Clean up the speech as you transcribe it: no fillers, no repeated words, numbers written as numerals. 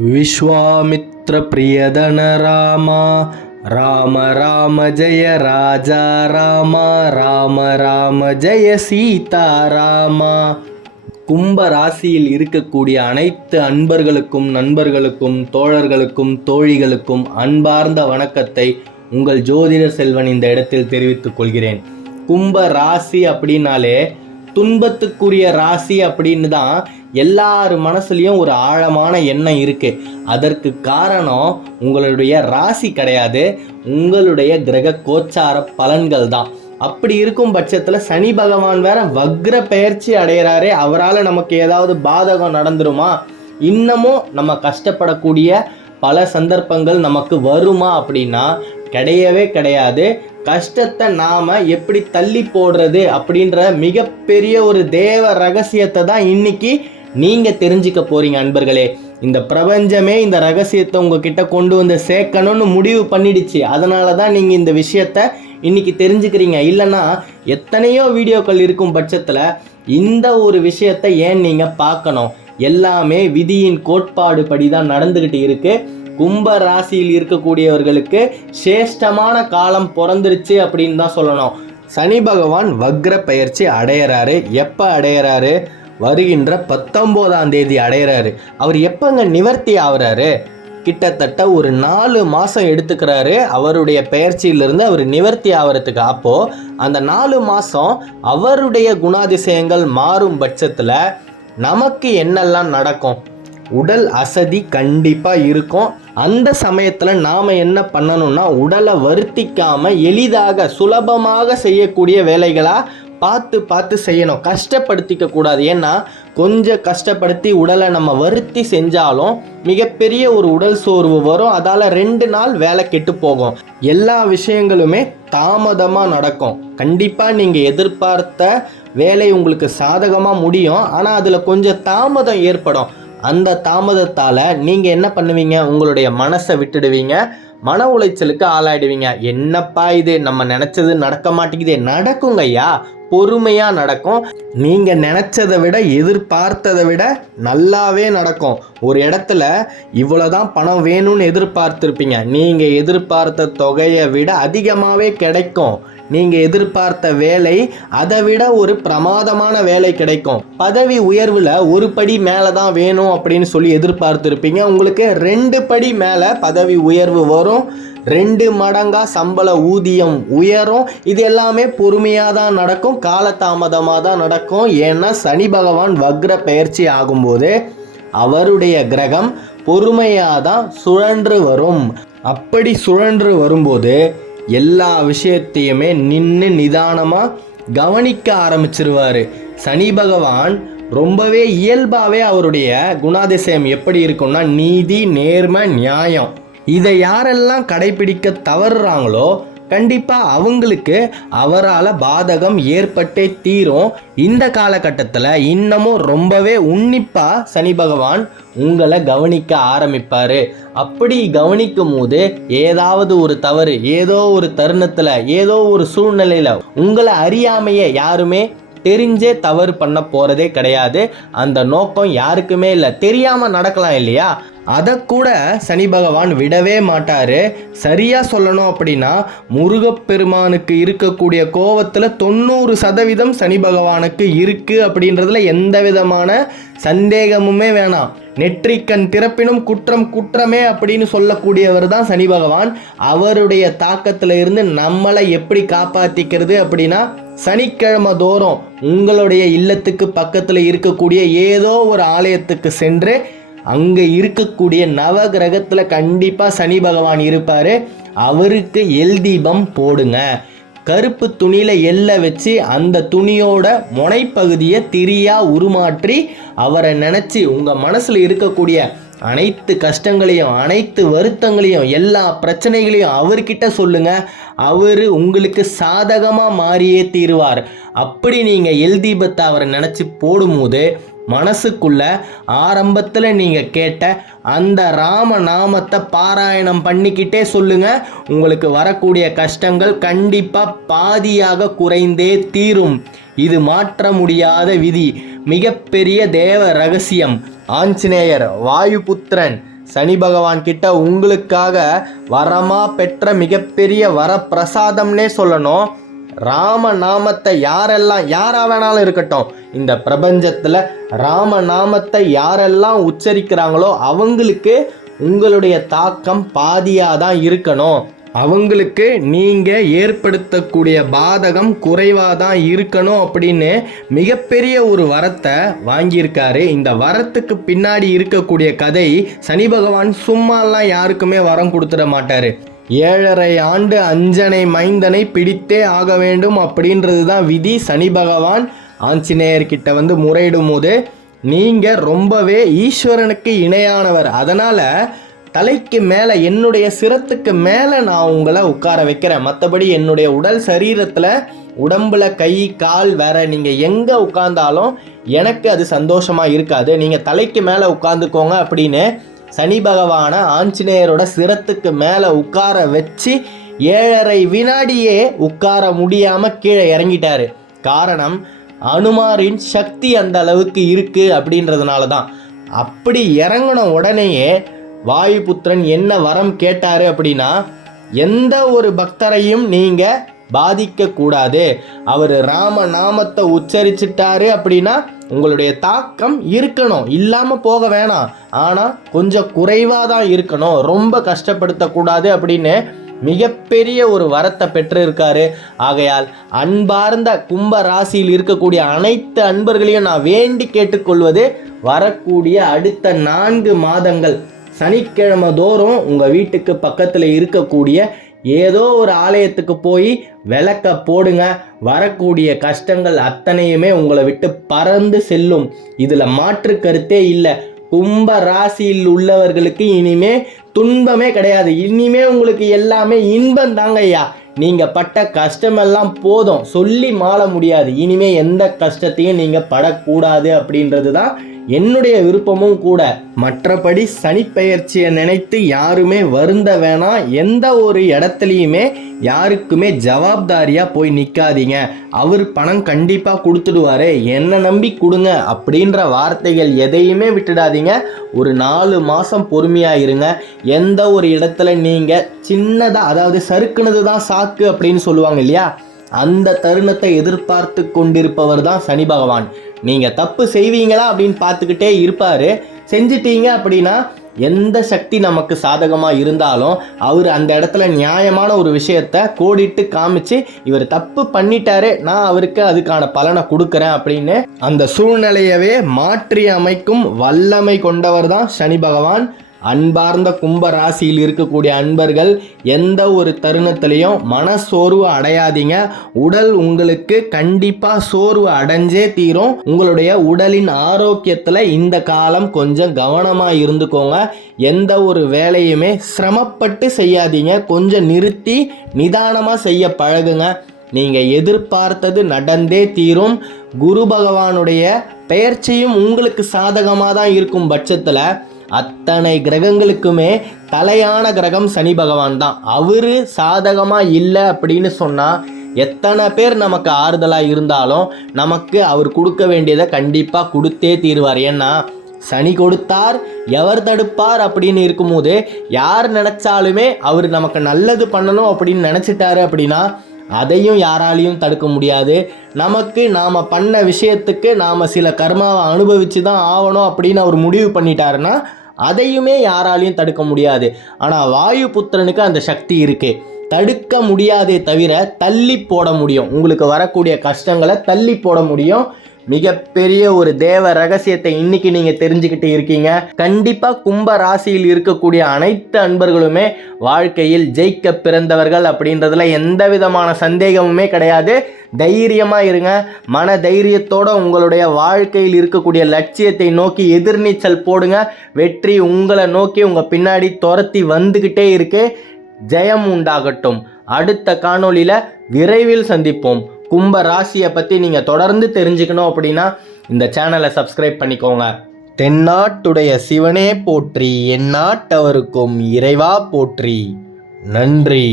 विश्वामित्र प्रियदन रामा राम राम जय राजा रामा राम राम जय சீதா ராமா. கும்ப ராசியில் இருக்கக்கூடிய அனைத்து அன்பர்களுக்கும் நண்பர்களுக்கும் தோழர்களுக்கும் தோழிகளுக்கும் அன்பார்ந்த வணக்கத்தை உங்கள் ஜோதிடர் செல்வன் இந்த இடத்தில் தெரிவித்துக் கொள்கிறேன். கும்ப ராசி அப்படின்னாலே துன்பத்துக்குரிய ராசி அப்படின்னு தான் எல்லார் மனசுலையும் ஒரு ஆழமான எண்ணம் இருக்குது. அதற்கு காரணம் உங்களுடைய ராசி கிடையாது, உங்களுடைய கிரக கோச்சார பலன்கள் தான். அப்படி இருக்கும் பட்சத்தில் சனி பகவான் வேற வக்ர பெயர்ச்சி அடைகிறாரே, அவரால் நமக்கு ஏதாவது பாதகம் நடந்துருமா, இன்னமும் நம்ம கஷ்டப்படக்கூடிய பல சந்தர்ப்பங்கள் நமக்கு வருமா அப்படின்னா கிடையவே கிடையாது. கஷ்டத்தை நாம் எப்படி தள்ளி போடுறது அப்படின்ற மிகப்பெரிய ஒரு தேவ ரகசியத்தை தான் இன்னைக்கு நீங்கள் தெரிஞ்சுக்க போகிறீங்க அன்பர்களே. இந்த பிரபஞ்சமே இந்த ரகசியத்தை உங்ககிட்ட கொண்டு வந்து சேர்க்கணும்னு முடிவு பண்ணிடுச்சு. அதனால தான் நீங்கள் இந்த விஷயத்தை இன்னைக்கு தெரிஞ்சுக்கிறீங்க. இல்லைன்னா எத்தனையோ வீடியோக்கள் இருக்கும் பட்சத்தில் இந்த ஒரு விஷயத்தை ஏன் நீங்கள் பார்க்கணும்? எல்லாமே விதியின் கோட்பாடு படி தான் நடந்துக்கிட்டு இருக்குது. கும்ப ராசியில் இருக்கக்கூடியவர்களுக்கு சிரேஷ்டமான காலம் பிறந்துருச்சு அப்படின்னு தான் சொல்லணும். சனி பகவான் வக்ர பெயர்ச்சி அடையிறாரு. எப்போ அடையிறாரு? வருகின்ற 19ஆம் தேதி அடையிறாரு. அவர் எப்போங்க நிவர்த்தி ஆகுறாரு? கிட்டத்தட்ட ஒரு 4 மாதம் எடுத்துக்கிறாரு அவருடைய பெயர்ச்சியிலிருந்து அவர் நிவர்த்தி ஆகிறதுக்கு. அப்போது அந்த 4 மாதம் அவருடைய குணாதிசயங்கள் மாறும் பட்சத்தில் நமக்கு என்னெல்லாம் நடக்கும்? உடல் அசதி கண்டிப்பாக இருக்கும். அந்த சமயத்தில் நாம் என்ன பண்ணணும்னா, உடலை வருத்திக்காமல் எளிதாக சுலபமாக செய்யக்கூடிய வேலைகளாக பார்த்து செய்யணும். கஷ்டப்படுத்திக்க கூடாது. ஏன்னா கொஞ்சம் கஷ்டப்படுத்தி உடலை நம்ம வருத்தி செஞ்சாலும் மிகப்பெரிய ஒரு உடல் சோர்வு வரும். அதால் 2 நாள் வேலை கெட்டு போகும். எல்லா விஷயங்களுமே தாமதமாக நடக்கும். கண்டிப்பாக நீங்கள் எதிர்பார்த்த வேலை உங்களுக்கு சாதகமாக முடியும். ஆனால் அதில் கொஞ்சம் தாமதம் ஏற்படும். அந்த தாமதத்தால் நீங்கள் என்ன பண்ணுவீங்க? உங்களுடைய மனசை விட்டுடுவீங்க, மன உளைச்சலுக்கு ஆளாயிடுவீங்க. என்னப்பா இது, நம்ம நினச்சது நடக்க மாட்டேங்குதே. நடக்குங்க ஐயா, பொறுமையாக நடக்கும். நீங்கள் நினச்சதை விட எதிர்பார்த்ததை விட நல்லாவே நடக்கும். ஒரு இடத்துல இவ்வளோதான் பணம் வேணும்னு எதிர்பார்த்துருப்பீங்க, நீங்கள் எதிர்பார்த்த தொகையை விட அதிகமாகவே கிடைக்கும். நீங்கள் எதிர்பார்த்த வேலை அதை விட ஒரு பிரமாதமான வேலை கிடைக்கும். பதவி உயர்வில் ஒரு படி மேலே தான் வேணும் அப்படின்னு சொல்லி எதிர்பார்த்துருப்பீங்க, உங்களுக்கு 2 படி மேலே பதவி உயர்வு வரும். 2 மடங்காக சம்பள ஊதியம் உயரும். இது எல்லாமே பொறுமையாக தான் நடக்கும், காலதாமதமாக தான் நடக்கும். ஏன்னா சனி பகவான் வக்ர பெயர்ச்சி ஆகும்போது அவருடைய கிரகம் பொறுமையாக தான் சுழன்று வரும். அப்படி சுழன்று வரும்போது எல்லா விஷயத்தையுமே நின்று நிதானமாக கவனிக்க ஆரம்பிச்சிருவார். சனி பகவான் ரொம்பவே இயல்பாகவே அவருடைய குணாதிசயம் எப்படி இருக்கும்னா, நீதி, நேர்மை, நியாயம். இதை யாரெல்லாம் கடைபிடிக்க தவறுறாங்களோ கண்டிப்பாக அவங்களுக்கு அவரால் பாதகம் ஏற்பட்டே தீரும். இந்த காலகட்டத்தில் இன்னமும் ரொம்பவே உன்னிப்பாக சனி பகவான் உங்களை கவனிக்க ஆரம்பிப்பார். அப்படி கவனிக்கும் போது ஏதாவது ஒரு தவறு, ஏதோ ஒரு தருணத்தில், ஏதோ ஒரு சூழ்நிலையில் உங்களை அறியாமையே யாருமே தெரிஞ்சே தவறு பண்ண போகிறதே கிடையாது. அந்த நோக்கம் யாருக்குமே இல்லை. தெரியாமல் நடக்கலாம் இல்லையா? அதை கூட சனி பகவான் விடவே மாட்டார். சரியாக சொல்லணும் அப்படின்னா முருகப்பெருமானுக்கு இருக்கக்கூடிய கோபத்தில் 90% சனி பகவானுக்கு இருக்குது அப்படின்றதுல எந்த விதமான சந்தேகமுமே வேணாம். நெற்றிக்கண் திறப்பினும் குற்றம் குற்றமே அப்படின்னு சொல்லக்கூடியவர் தான் சனி பகவான். அவருடைய தாக்கத்தில் இருந்து நம்மளை எப்படி காப்பாற்றிக்கிறது அப்படின்னா, சனிக்கிழமை தோறும் உங்களுடைய இல்லத்துக்கு பக்கத்தில் இருக்கக்கூடிய ஏதோ ஒரு ஆலயத்துக்கு சென்று அங்கே இருக்கக்கூடிய நவ கிரகத்தில் கண்டிப்பாக சனி பகவான் இருப்பார். அவருக்கு எல் தீபம் போடுங்க. கருப்பு துணியில் எல்லை வச்சு அந்த துணியோட முனைப்பகுதியை திரியாக உருமாற்றி அவரை நினச்சி உங்கள் மனசில் இருக்கக்கூடிய அனைத்து கஷ்டங்களையும், அனைத்து வருத்தங்களையும், எல்லா பிரச்சனைகளையும் அவர்கிட்ட சொல்லுங்கள். அவர் உங்களுக்கு சாதகமாக மாறியே தீருவார். அப்படி நீங்கள் எல் தீபத்தை அவரை நினச்சி போடும்போது மனசுக்குள்ள ஆரம்பத்தில் நீங்கள் கேட்ட அந்த ராம நாமத்தை பாராயணம் பண்ணிக்கிட்டே சொல்லுங்க. உங்களுக்கு வரக்கூடிய கஷ்டங்கள் கண்டிப்பாக பாதியாக குறைந்தே தீரும். இது மாற்ற முடியாத விதி, மிகப்பெரிய தேவ ரகசியம். ஆஞ்சநேயர், வாயுபுத்திரன், சனி பகவான் கிட்ட உங்களுக்காக வரமா பெற்ற மிகப்பெரிய வரப்பிரசாதம்னே சொல்லணும். ராம நாமத்தை யாரா வேணாலும் இருக்கட்டும், இந்த பிரபஞ்சத்தில் ராம நாமத்தை யாரெல்லாம் உச்சரிக்கிறாங்களோ அவங்களுக்கு உங்களுடைய தாக்கம் பாதியாக தான் இருக்கணும். அவங்களுக்கு நீங்கள் ஏற்படுத்தக்கூடிய பாதகம் குறைவாக தான் இருக்கணும் அப்படின்னு மிகப்பெரிய ஒரு வரத்தை வாங்கியிருக்காரு. இந்த வரத்துக்கு பின்னாடி இருக்கக்கூடிய கதை, சனி பகவான் சும்மாலாம் யாருக்குமே வரம் கொடுத்துட மாட்டார். 7.5 ஆண்டு அஞ்சனை மைந்தனை பிடித்தே ஆக வேண்டும் அப்படின்றது தான் விதி. சனி பகவான் ஆஞ்சநேயர்கிட்ட முறையிடும் போது நீங்கள் ரொம்பவே ஈஸ்வரனுக்கு இணையானவர், அதனால் தலைக்கு மேலே என்னுடைய சிரத்துக்கு மேலே நான் உங்களை உட்கார வைக்கிறேன். மற்றபடி என்னுடைய உடல் சரீரத்தில் உடம்புல கை கால் வேற நீங்கள் எங்கே உட்கார்ந்தாலும் எனக்கு அது சந்தோஷமாக இருக்காது. நீங்கள் தலைக்கு மேலே உட்காந்துக்கோங்க அப்படின்னு சனி பகவானை ஆஞ்சநேயரோட சிரத்துக்கு மேலே உட்கார வச்சு 7.5 வினாடியே உட்கார முடியாமல் கீழே இறங்கிட்டாரு. காரணம், அனுமாரின் சக்தி அந்த அளவுக்கு இருக்குது அப்படின்றதுனால தான். அப்படி இறங்கின உடனேயே வாயுபுத்திரன் என்ன வரம் கேட்டார் அப்படின்னா, எந்த ஒரு பக்தரையும் நீங்கள் பாதிக்கக்கூடாது. அவர் ராம நாமத்தை உச்சரிச்சிட்டாரு அப்படின்னா உங்களுடைய தாக்கம் இருக்கணும், இல்லாமல் போக வேணாம், ஆனால் கொஞ்சம் குறைவாக தான் இருக்கணும், ரொம்ப கஷ்டப்படுத்தக்கூடாது அப்படின்னு மிகப்பெரிய ஒரு வரத்தை பெற்றிருக்காரு. ஆகையால் அன்பார்ந்த கும்ப ராசியில் இருக்கக்கூடிய அனைத்து அன்பர்களையும் நான் வேண்டி கேட்டுக்கொள்வது, வரக்கூடிய அடுத்த 4 மாதங்கள் சனிக்கிழமை தோறும் உங்கள் வீட்டுக்கு பக்கத்தில் இருக்கக்கூடிய ஏதோ ஒரு ஆலயத்துக்கு போய் விளக்க போடுங்க. வரக்கூடிய கஷ்டங்கள் அத்தனையுமே உங்களை விட்டு பறந்து செல்லும். இதில் மாற்று கருத்தே இல்லை. கும்ப ராசியில் உள்ளவர்களுக்கு இனிமே துன்பமே கிடையாது. இனிமே உங்களுக்கு எல்லாமே இன்பம் தாங்க ஐயா. நீங்கள் பட்ட கஷ்டமெல்லாம் போதும், சொல்லி மாள முடியாது. இனிமே எந்த கஷ்டத்தையும் நீங்கள் படக்கூடாது அப்படின்றது தான் என்னுடைய விருப்பமும் கூட. மற்றபடி சனிப்பெயர்ச்சியை நினைத்து யாருமே வருந்த வேணாம். எந்த ஒரு இடத்துலையுமே யாருக்குமே ஜவாப்தாரியாக போய் நிற்காதீங்க. அவர் பணம் கண்டிப்பாக கொடுத்துடுவாரு, என்னை நம்பி கொடுங்க அப்படின்ற வார்த்தைகள் எதையுமே விட்டுடாதீங்க. ஒரு 4 மாதம் பொறுமையாக இருங்க. எந்த ஒரு இடத்துல நீங்கள் சின்னதாக, அதாவது சறுக்குனது தான் சாக்கு அப்படின்னு சொல்லுவாங்க இல்லையா, அந்த தருணத்தை எதிர்பார்த்து கொண்டிருப்பவர் தான் சனி பகவான். நீங்கள் தப்பு செய்வீங்களா அப்படின்னு பார்த்துக்கிட்டே இருப்பார். செஞ்சிட்டீங்க அப்படின்னா எந்த சக்தி நமக்கு சாதகமாக இருந்தாலும் அவர் அந்த இடத்துல நியாயமான ஒரு விஷயத்தை கோடிட்டு காமிச்சு, இவர் தப்பு பண்ணிட்டாரு, நான் அவருக்கு அதுக்கான பலனை கொடுக்குறேன் அப்படின்னு அந்த சூழ்நிலையவே மாற்றி அமைக்கும் வல்லமை கொண்டவர் தான் சனி பகவான். அன்பார்ந்த கும்ப ராசியில் இருக்கக்கூடிய அன்பர்கள் எந்த ஒரு தருணத்திலையும் மனசோர்வு அடையாதீங்க. உடல் உங்களுக்கு கண்டிப்பாக சோர்வு அடைஞ்சே தீரும். உங்களுடைய உடலின் ஆரோக்கியத்தில் இந்த காலம் கொஞ்சம் கவனமாக இருந்துக்கோங்க. எந்த ஒரு வேலையுமே சிரமப்பட்டு செய்யாதீங்க. கொஞ்சம் நிறுத்தி நிதானமாக செய்ய பழகுங்க. நீங்கள் எதிர்பார்த்தது நடந்தே தீரும். குரு பகவானுடைய பெயர்ச்சியும் உங்களுக்கு சாதகமாக தான் இருக்கும் பட்சத்தில் அத்தனை கிரகங்களுக்குமே தலையான கிரகம் சனி பகவான் தான். அவர் சாதகமாக இல்லை அப்படின்னு சொன்னால் எத்தனை பேர் நமக்கு ஆறுதலாக இருந்தாலும் நமக்கு அவர் கொடுக்க வேண்டியதை கண்டிப்பாக கொடுத்தே தீருவார். ஏன்னா சனி கொடுத்தார் எவர் தடுப்பார் அப்படின்னு இருக்கும்போது யார் நினச்சாலுமே அவர் நமக்கு நல்லது பண்ணணும் அப்படின்னு நினச்சிட்டாரு அப்படின்னா அதையும் யாராலையும் தடுக்க முடியாது. நமக்கு நாம் பண்ண விஷயத்துக்கு நாம் சில கர்மாவை அனுபவித்து தான் ஆகணும் அப்படின்னு அவர் முடிவு பண்ணிட்டாருன்னா அதையுமே யாராலையும் தடுக்க முடியாது. ஆனால் வாயு புத்திரனுக்கு அந்த சக்தி இருக்குது. தடுக்க முடியாதே தவிர தள்ளி போட முடியும். உங்களுக்கு வரக்கூடிய கஷ்டங்களை தள்ளி போட முடியும். மிகப்பெரிய ஒரு தேவ ரகசியத்தை இன்னைக்கு நீங்கள் தெரிஞ்சுக்கிட்டு இருக்கீங்க. கண்டிப்பாக கும்ப ராசியில் இருக்கக்கூடிய அனைத்து அன்பர்களுமே வாழ்க்கையில் ஜெயிக்க பிறந்தவர்கள் அப்படின்றதுல எந்த விதமான சந்தேகமுமே கிடையாது. தைரியமாக இருங்க. மன தைரியத்தோடு உங்களுடைய வாழ்க்கையில் இருக்கக்கூடிய லட்சியத்தை நோக்கி எதிர்நீச்சல் போடுங்க. வெற்றி உங்களை நோக்கி உங்கள் பின்னாடி துரத்தி வந்துக்கிட்டே இருக்கு. ஜெயம் உண்டாகட்டும். அடுத்த காணொளியில் விரைவில் சந்திப்போம். கும்ப ராசியை பற்றி நீங்கள் தொடர்ந்து தெரிஞ்சுக்கணும் அப்படின்னா இந்த சேனலை சப்ஸ்கிரைப் பண்ணிக்கோங்க. தென்னாட்டுடைய சிவனே போற்றி, எந்நாட்டவருக்கும் இறைவா போற்றி. நன்றி.